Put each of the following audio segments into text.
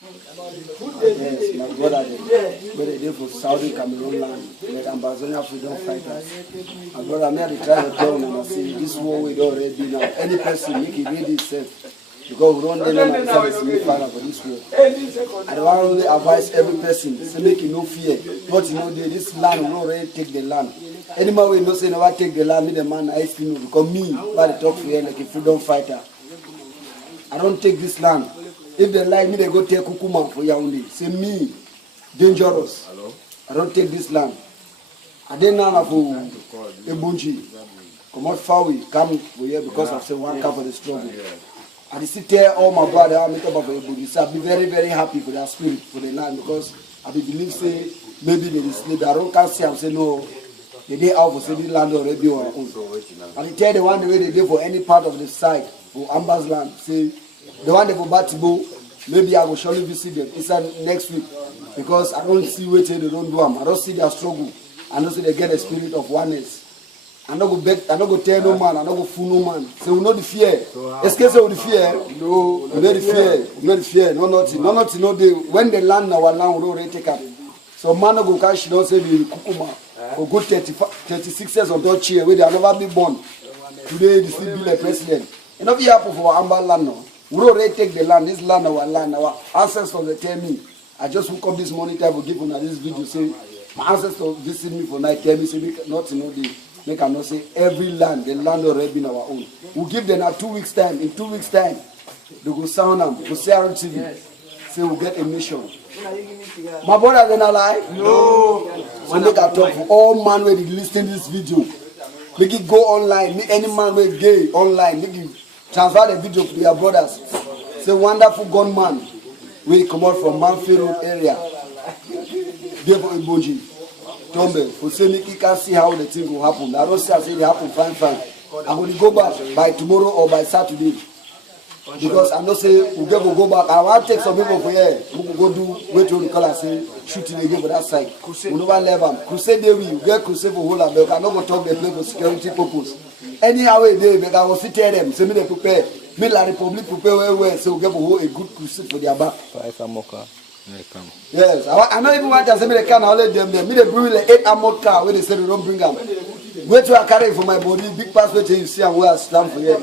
Yes, my brother, where they did for Saudi Cameroon land, with Ambazonia freedom fighters. My brother, me had to try to tell them, I say, this war we don't already now. Any person, make it read itself. Because we don't know myself as father for this war. I don't want to really advise every person, say make it no fear. Not this land will not already take the land. Any man will not say never take the land, me the man I still know. Because me, by the talk for here like a freedom fighter. I don't take this land. If they like me, they go take Kukuma for Yaoundé. Say me, dangerous. Hello? I don't take this land. I didn't know for Ebunji. Come out far away, come for here because of say one cup for the struggle. I sit there, all my brother, I meet up for Ebunji. So I'll be very, very happy for that spirit, for the land, because I believe say maybe they sleep. I don't can't say I'm saying no. They did out for say the land already on our own. And they tell the one the way they did for any part of the site for Amber's land. Say the one they for Batibo, maybe I will surely visit them. It's next week because I don't see what they don't do them. I don't see their struggle. I don't see they get a spirit of oneness. I don't go beg, I don't go tell no man, I don't go fool no man. So we know the fear. Escape with the fear. No, we know the fear. We know the fear. No nothing. No nothing. No day. When they land our land, we don't really take up. So man no go catch. She don't say the Kukuma for good 36 years of that chair where they have never been born. Today they still be like president. You know what happen for our Amber land now? We don't really take the land. This land our land. Our ancestors they tell me. I just woke up this morning time to give on this video say my ancestors visit me for night. Tell me say nothing no day. They cannot say every land, the land already been our own. We'll give them a 2 weeks time. In 2 weeks time, they go sound them, go say RTV. Yes. Say we'll get a mission. My brother, then alive? No. So make a talk for all man where they listen to this video. Make it go online. Make any man where gay online. Make it transfer the video to their brothers. Say wonderful gunman. We come out from Manfield Road area. There for Ebunji. Tombe, for say you can see how the thing will happen. I don't say I say it happen fine. I'm going to go back by tomorrow or by Saturday. Because I know say we go back. I want to take some people for here. We will go do wait till the color say shooting again for that side. We never leave them. Crusade day we get crusade for whole America. I'm not going to talk the play for security purpose. Anyhow they but I will sit tell them. Say me they prepare. Me la Republic prepare well. So we get for a good crusade for their back. Yes, I know even want to say me they can let them there. Me they bring like 8 armored car where they say they don't bring them. Wait till I carry for my body. Big pass wait till you see and where I stand for here.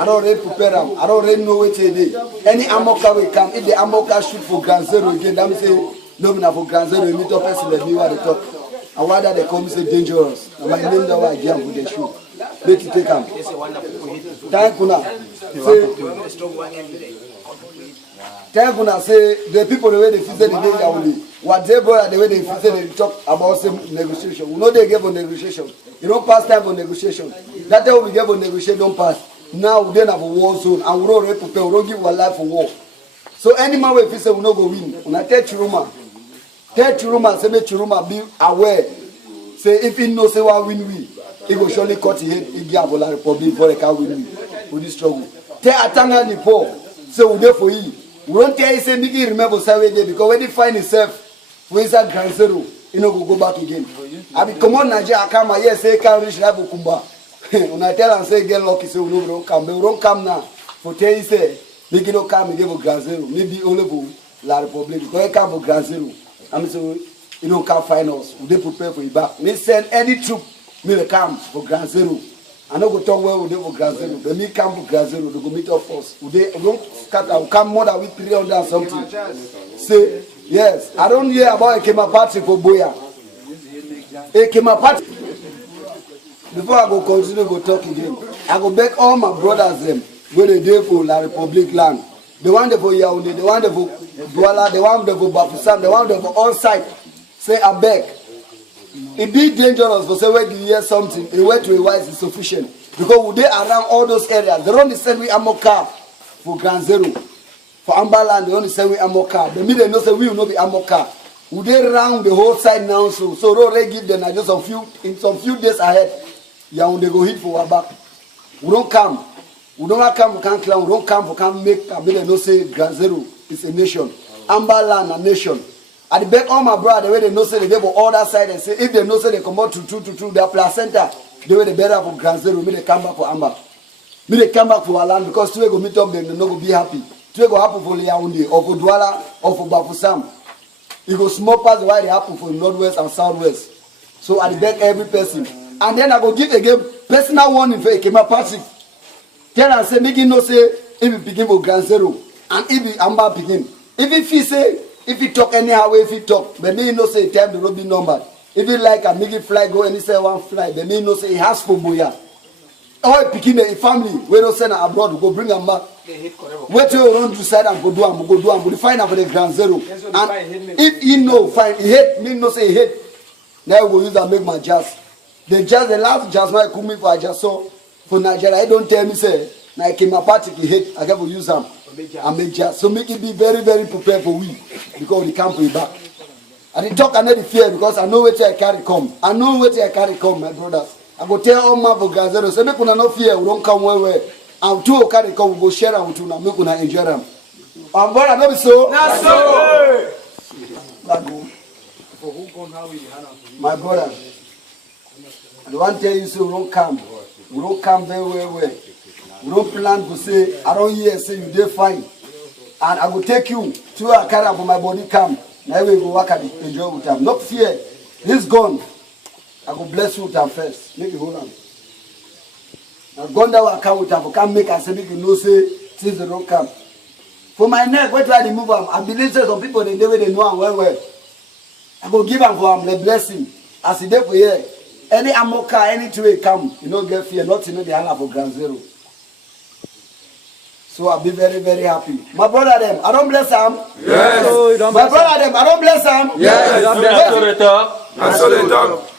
I don't really prepare them. I don't really know what they do. Any armored car will come. If the armored car shoot for Grand Zero again, that means say no me for Grand Zero. You meet up person let me where they talk. And why that they come say dangerous. And my name that why again for the shoot. Let you take them. Thank you now. Thank you say the people the way they feel the day only. What they brought the way they feel they talk about some negotiation. We know they gave on negotiation. You don't pass time for negotiation. That time we gave on negotiation don't pass. Now we don't have a war zone and we don't prepare. We don't give our life for war. So any man will say we not go win. When I tell Chiruma say make Chiruma be aware. Say if he knows say one win we, he will surely cut his head. He give Angola Republic before they can win we for this struggle. Tell Atanga Nipo say we there for you. We don't tell you say make him remember Saturday because when he find himself for inside Grand Zero, he no go back again. I be come on Nigeria, I come here say can't reach that Bukumba. When I tell and say get lucky, say we don't come. But we don't come now. For tell you say make it not come again for Grand Zero. Maybe only for La Republic because he come for Grand Zero. I mean so you don't come find us. We dey prepare for you back. Me send any troop me they come for Grand Zero. I no go talk where we dey for Grand Zero. But me come for Grand Zero. They go meet up first. We don't scatter. We come more than we 300 and something. Say yes. I don't hear about Ekema Patrick for Boya. Ekema Patrick. Before I go continue go talk again, I go beg all my brothers them where they dey for La Republic land. The one they for Yaoundé, the one they for Douala, the one they for Bafoussam, the one they for all side. Say I beg. It be dangerous for say where you hear something, a way to a wise is sufficient. Because we dey around all those areas. They only send we ammo car for Grand Zero. For Amber land, they only send we ammo car. The media know say we will not be ammo car. We dey round the whole side now so we already give them just some few days ahead. Yaoundé go hit for our back. We don't come. We don't come for can clown. We don't come for can make a million no say Grand Zero is a nation. Amber land a nation. I beg all my brother the way they know say they go for other side and say if they know say they come out to their placenta, the way they better for Grand Zero, me they come back for Amber. Me they come back for our land because today go meet up them, they no go be happy. It go happen for Yaoundé, or for Douala, or for Bafoussam. It go small pass the way it happen for Northwest and Southwest. So I beg every person. And then I go give again personal warning for Ekema Patrick. Tell and say, make him no say, if he begin for Grand Zero, and if he Amba begin. If he say, if he talk anyhow, if he talk, but me no say time the road be numbered. If he like and make it fly, go and he say one fly, but me no say he has for Boya. Or picking a family, we don't send her abroad, go bring them back. Wait till you run to side and go do them, we'll find out for the Grand Zero. And if he know, find, he hate, me no say he hate. Now we will use and make my jazz. The last jazz might come me for a jazz so for Nigeria. I don't tell me say, now I came a party, he hate, I can use them. And make jazz. So make it be very, very prepared for we. Because we can't put it back. I didn't talk another fear because I know where I carry come. I know where I carry come, my brothers. I go tell all my for Gazero, say make una no fear, we don't come where. And two carry come, we go share them with una, make una enjoy them. And brother, no be so? Not so. My brother, I don't want to tell you so we don't come. We don't come very well. We don't plan to say, I don't hear say you dey fine. And I will take you to a car for my body come. Now we go work at it, enjoy with them. Not fear. He's gone. I will bless you with them first. Make it hold on. I've gone down a car with them. Can't make us say make you know say since they don't come. For my neck, where try to move them. I believe some people they know them well. I go give them for them the blessing. As he did for here. Any amoka, any way come, you don't get fear, not to know the hand for Grand Zero. So I'll be very, very happy. My brother them, I don't bless them. Yes. My brother them, I don't bless them. Yes. That's what they talk.